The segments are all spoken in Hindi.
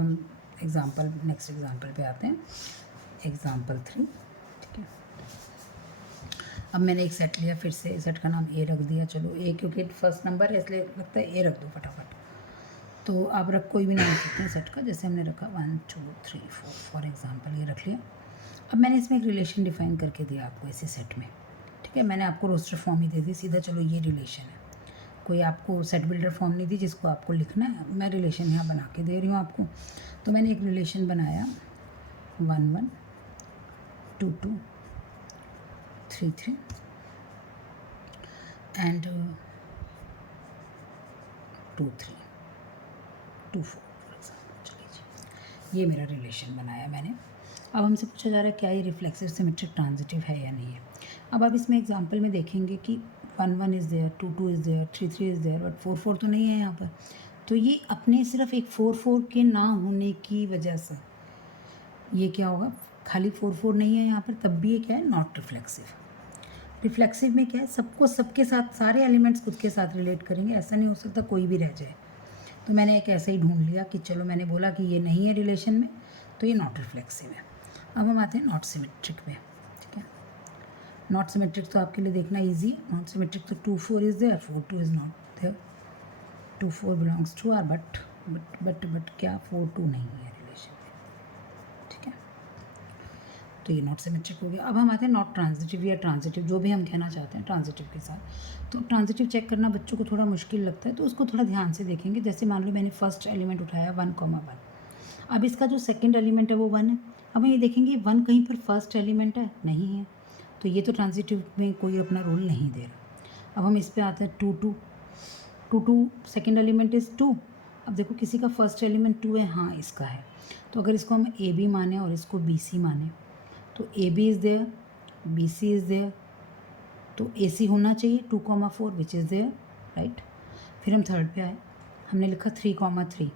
हम नेक्स्ट एग्जाम्पल पे आते हैं, एग्जाम्पल 3। ठीक है, अब मैंने एक सेट लिया, फिर से सेट का नाम ए रख दिया। चलो ए क्योंकि फर्स्ट नंबर है इसलिए लगता है ए रख दो फटाफट। तो आप कोई भी नाम सकते हैं सेट का, जैसे हमने रखा 1 2 3 4 फॉर एग्जांपल ये रख लिया। अब मैंने इसमें एक रिलेशन डिफाइन करके दिया आपको इसी सेट में। ठीक है, मैंने आपको रोस्टर फॉर्म ही दे दी सीधा, चलो ये रिलेशन है, कोई आपको सेट बिल्डर फॉर्म नहीं दी जिसको आपको लिखना है। मैं रिलेशन यहाँ बना के दे रही हूँ आपको। तो मैंने एक रिलेशन बनाया 1 1 2 2 3 3 एंड 2 3 2 4 फॉर एग्जाम्पल। चलिए ये मेरा रिलेशन बनाया मैंने। अब हमसे पूछा जा रहा है क्या ये रिफ्लेक्सिव सिमेट्रिक ट्रांजिटिव है या नहीं है। अब आप इसमें एग्जांपल में देखेंगे कि 1 1 is there, 2 2 is there, 3 3 is there, but 4 4 तो नहीं है यहाँ पर। तो ये अपने सिर्फ एक 4 4 के ना होने की वजह से ये क्या होगा, खाली 4 4 नहीं है यहाँ पर, तब भी ये क्या है, नॉट रिफ्लेक्सिव। रिफ्लेक्सिव में क्या है, सबको सबके साथ सारे एलिमेंट्स खुद के साथ रिलेट करेंगे, ऐसा नहीं हो सकता कोई भी रह जाए। तो मैंने एक ऐसे ही ढूंढ लिया कि चलो मैंने बोला कि ये नहीं है रिलेशन में, तो ये नॉट रिफ्लेक्सिव है। अब हम आते हैं नॉट सिमेट्रिक में। ठीक है, नॉट सिमेट्रिक तो आपके लिए देखना इजी। नॉट सिमेट्रिक तो 2 4 is there, 4 2 is not there, 2 4 belongs to R, but क्या 4 2 नहीं है रिलेशन में। ठीक है, तो ये नॉट सिमेट्रिक हो गया। अब हम आते हैं नॉट ट्रांजिटिव या ट्रांजिटिव, जो भी हम कहना चाहते हैं ट्रांजिटिव के साथ। तो ट्रांजिटिव चेक करना बच्चों को थोड़ा मुश्किल लगता है, तो उसको थोड़ा ध्यान से देखेंगे। जैसे मान लो मैंने फर्स्ट एलिमेंट उठाया 1 1, अब इसका जो सेकंड एलिमेंट है वो 1 है। अब ये देखेंगे 1 कहीं पर फर्स्ट एलिमेंट है, नहीं है, तो ये तो ट्रांजिटिव में कोई अपना रोल नहीं दे रहा। अब हम इस पे आते हैं 2 2 2 2 सेकेंड एलिमेंट इज़ 2। अब देखो किसी का फर्स्ट एलिमेंट 2 है, हाँ इसका है, तो अगर इसको हम ए बी माने और इसको बी सी माने, तो A B is there, B C is there, तो ए सी होना चाहिए 2 4 विच इज़ देयर, राइट। फिर हम थर्ड पे आए, हमने लिखा 3 3।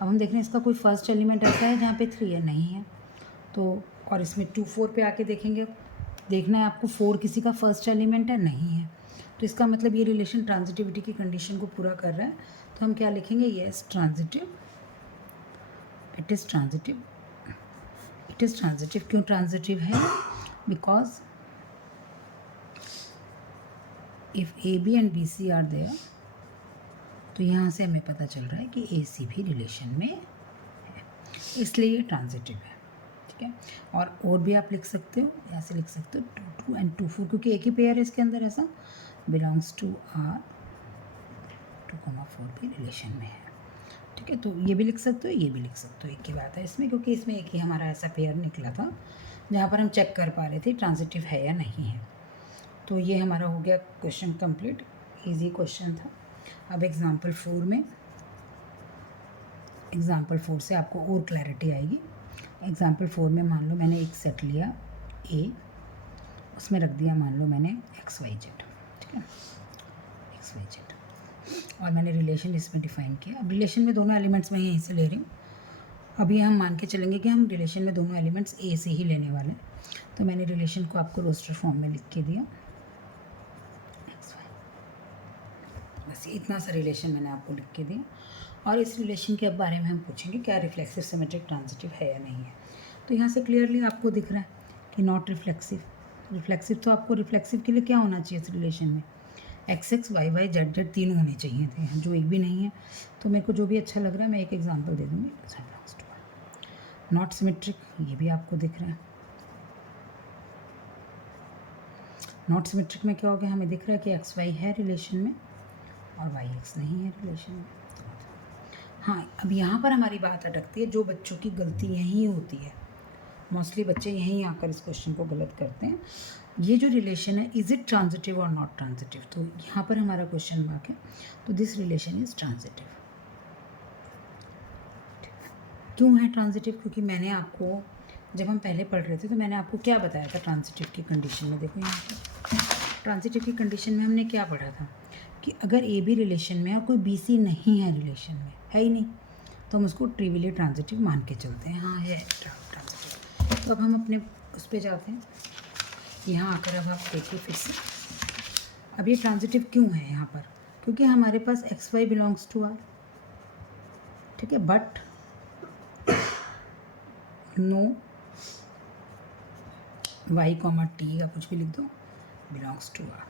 अब हम देख रहे हैं इसका कोई फर्स्ट एलिमेंट ऐसा है जहाँ पे 3 है, नहीं है, तो और इसमें 2 4 पे आके देखेंगे, देखना है आपको 4 किसी का फर्स्ट एलिमेंट है, नहीं है, तो इसका मतलब ये रिलेशन ट्रांजिटिविटी की कंडीशन को पूरा कर रहा है। तो हम क्या लिखेंगे, yes transitive, it is transitive, it is transitive. क्यों ट्रांजिटिव है, because if A B and B C are there, तो यहाँ से हमें पता चल रहा है कि ए सी भी रिलेशन में है, इसलिए ये ट्रांजिटिव है। ठीक है, और भी आप लिख सकते हो, ऐसे लिख सकते हो 2 2 एंड 2 4, क्योंकि एक ही पेयर है इसके अंदर, ऐसा बिलोंग्स टू आर, 2 4 भी रिलेशन में है। ठीक है, तो ये भी लिख सकते हो, ये भी लिख सकते हो, एक ही बात है इसमें, क्योंकि इसमें एक ही हमारा ऐसा पेयर निकला था जहाँ पर हम चेक कर पा रहे थे ट्रांजिटिव है या नहीं है। तो ये हमारा हो गया क्वेश्चन कंप्लीट, इजी क्वेश्चन था। अब एग्जाम्पल 4 में, एग्जाम्पल 4 से आपको और क्लैरिटी आएगी। एग्जाम्पल 4 में मान लो मैंने एक सेट लिया ए, उसमें रख दिया मान लो मैंने एक्स वाई जेड। ठीक है, एक्स वाई जेड, और मैंने रिलेशन इसमें डिफाइन किया। अब रिलेशन में दोनों एलिमेंट्स मैं यहीं से ले रही हूँ। अभी हम मान के चलेंगे कि हम रिलेशन में दोनों एलिमेंट्स ए से ही लेने वाले हैं, तो मैंने रिलेशन को आपको रोस्टर फॉर्म में लिख के दिया, एक्स वाई, बस इतना सा रिलेशन मैंने आपको लिख के दिया। और इस रिलेशन के बारे में हम पूछेंगे क्या रिफ्लेक्सिव सिमेट्रिक ट्रांजिटिव है या नहीं है। तो यहाँ से क्लियरली आपको दिख रहा है कि नॉट रिफ्लेक्सिव। रिफ्लेक्सिव तो आपको रिफ्लेक्सिव के लिए क्या होना चाहिए इस रिलेशन में, x x y y z z तीनों होने चाहिए थे, जो एक भी नहीं है। तो मेरे को जो भी अच्छा लग रहा है मैं एक एग्जांपल दे दूँगी। नॉट सिमेट्रिक, ये भी आपको दिख रहा है। नॉट सिमेट्रिक में क्या हो गया, हमें दिख रहा है कि एक्स वाई है रिलेशन में और वाई एक्स नहीं है रिलेशन में। हाँ, अब यहाँ पर हमारी बात अटकती है, जो बच्चों की गलती यहीं होती है, मोस्टली बच्चे यहीं आकर इस क्वेश्चन को गलत करते हैं। ये जो रिलेशन है, इज़ इट ट्रांजिटिव और नॉट ट्रांजिटिव, तो यहाँ पर हमारा क्वेश्चन मार्क है। तो दिस रिलेशन इज़ ट्रांजिटिव। क्यों है ट्रांजिटिव, क्योंकि मैंने आपको जब हम पहले पढ़ रहे थे तो मैंने आपको क्या बताया था ट्रांजिटिव की कंडीशन में। देखो यहाँ पर ट्रांजिटिव की कंडीशन में हमने क्या पढ़ा था कि अगर ए बी रिलेशन में है और कोई बी सी नहीं है रिलेशन में, है ही नहीं, तो हम उसको ट्रिवियली ट्रांजिटिव मान के चलते हैं, हाँ है ट्रांजिटिव। तो अब हम अपने उस पर जाते हैं, यहाँ आकर अब आप देखिए फिर से, अब ये ट्रांजिटिव क्यों है यहाँ पर, क्योंकि हमारे पास x y belongs to R. ठीक है, but no y comma t या कुछ भी लिख दो बिलोंग्स टू आर।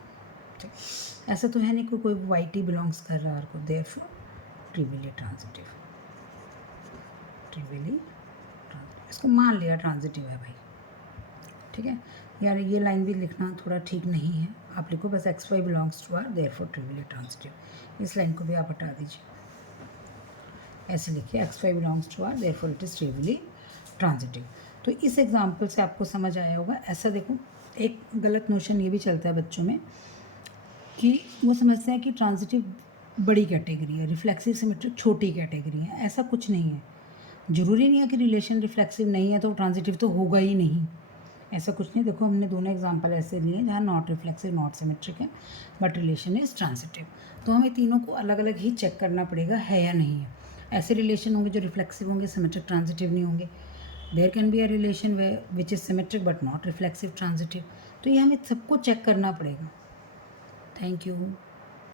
ठीक, ऐसा तो है नहीं कि कोई वाई टी बिलोंग्स कर रहा है आर को, देयरफॉर ट्रिवियली ट्रांजिटिव, ट्रिवियली इसको मान लिया ट्रांजिटिव है भाई। ठीक है यार, ये लाइन भी लिखना थोड़ा ठीक नहीं है, आप लिखो बस x y belongs to R therefore trivially transitive. इस लाइन को भी आप हटा दीजिए, ऐसे लिखिए x y belongs to R therefore it is trivially transitive. तो इस एग्जाम्पल से आपको समझ आया होगा। ऐसा देखो, एक गलत नोशन ये भी चलता है बच्चों में कि वो समझते हैं कि ट्रांजिटिव बड़ी कैटेगरी है, रिफ्लेक्सिव सिमेट्रिक छोटी कैटेगरी है। ऐसा कुछ नहीं है, ज़रूरी नहीं है कि रिलेशन रिफ्लेक्सिव नहीं है तो ट्रांजिटिव तो होगा ही नहीं, ऐसा कुछ नहीं। देखो हमने दोनों एग्जांपल ऐसे लिए जहाँ नॉट रिफ्लेक्सिव नॉट सिमेट्रिक है बट रिलेशन इज ट्रांजिटिव। तो हमें तीनों को अलग अलग ही चेक करना पड़ेगा है या नहीं है। ऐसे रिलेशन होंगे जो रिफ्लेक्सिव होंगे, सिमेट्रिक ट्रांजिटिव नहीं होंगे। There can be a relation way which is symmetric but not reflexive transitive. तो ये हमें सबको चेक करना पड़ेगा। Thank you.